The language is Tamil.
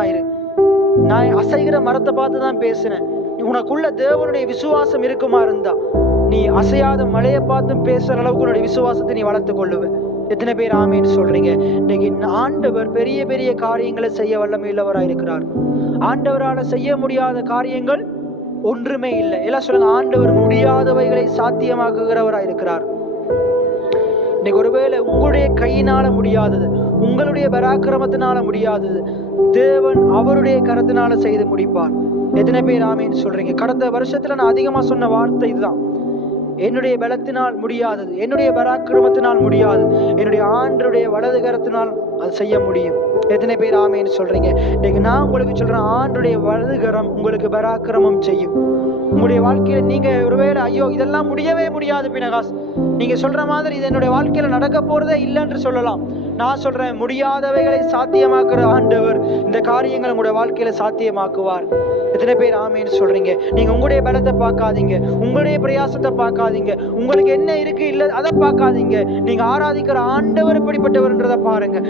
ஆயிரு. நான் அசைகிற மரத்தை பார்த்து தான் பேசுனேன். உனக்குள்ள தேவனுடைய விசுவாசம் இருக்குமா இருந்தா நீ அசையாத மலையை பார்த்து பேசுற அளவுக்கு உன்னுடைய விசுவாசத்தை நீ வளர்த்து கொள்ளுவ. எத்தனை பேர் ஆமேன்னு சொல்றீங்க? இன்னைக்கு ஆண்டவர் பெரிய பெரிய காரியங்களை செய்ய வல்லமை உள்ளவராக இருக்கிறார். ஆண்டவரால் செய்ய முடியாத காரியங்கள் ஒன்றுமே இல்லை. எல்லாம் சொல்லுங்க, ஆண்டவர் முடியாதவைகளை சாத்தியமாக்குகிறவராக இருக்கிறார். இன்னைக்கு ஒருவேளை உங்களுடைய கையினால முடியாதது, உங்களுடைய பராக்கிரமத்தினால முடியாதது, தேவன் அவருடைய கரத்தினால செய்து முடிப்பார். எத்தனை பேர் ஆமேன்னு சொல்றீங்க? கடந்த வருஷத்துல நான் அதிகமா சொன்ன வார்த்தை இதுதான். என்னுடைய பலத்தினால் முடியாதது, என்னுடைய பராக்கிரமத்தினால் முடியாது, என்னுடைய ஆண்டருடைய வலது கரத்தினால் அது செய்ய முடியும். எத்தனை பேர் ஆமேன்னு சொல்றீங்க? இன்னைக்கு நான் உங்களுக்கு சொல்றேன், ஆண்டருடைய வலது கரம் உங்களுக்கு பராக்கிரமம் செய்யும். உங்களுடைய வாழ்க்கையில நீங்க ஒருவேளை ஐயோ இதெல்லாம் முடியவே முடியாது பினகாஸ், நீங்க சொல்ற மாதிரி இது என்னுடைய வாழ்க்கையில நடக்க போறதே இல்லைன்னு சொல்லலாம். நான் சொல்றேன், முடியாதவைகளை சாத்தியமாக்குற ஆண்டவர் இந்த காரியங்களை உங்களுடைய வாழ்க்கையில சாத்தியமாக்குவார். எத்தனை பேர் ஆமேன்னு சொல்றீங்க? நீங்க உங்களுடைய பலத்தை பார்க்காதீங்க, உங்களுடைய பிரயாசத்தை பார்க்காதீங்க, உங்களுக்கு என்ன இருக்கு இல்ல அதை பார்க்காதீங்க. நீங்க ஆராதிக்கிற ஆண்டவர் எப்படிப்பட்டவர்ன்றதை பாருங்க.